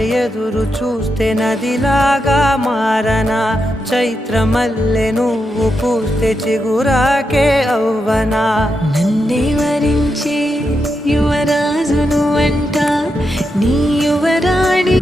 ఎదురు చూస్తే నదిలాగా మారనా, చైత్రమల్లె నువ్వు పూస్తే చిగురాకే అవ్వనా. నన్నే వరించే యువరాజును అంట నీ యువరాణి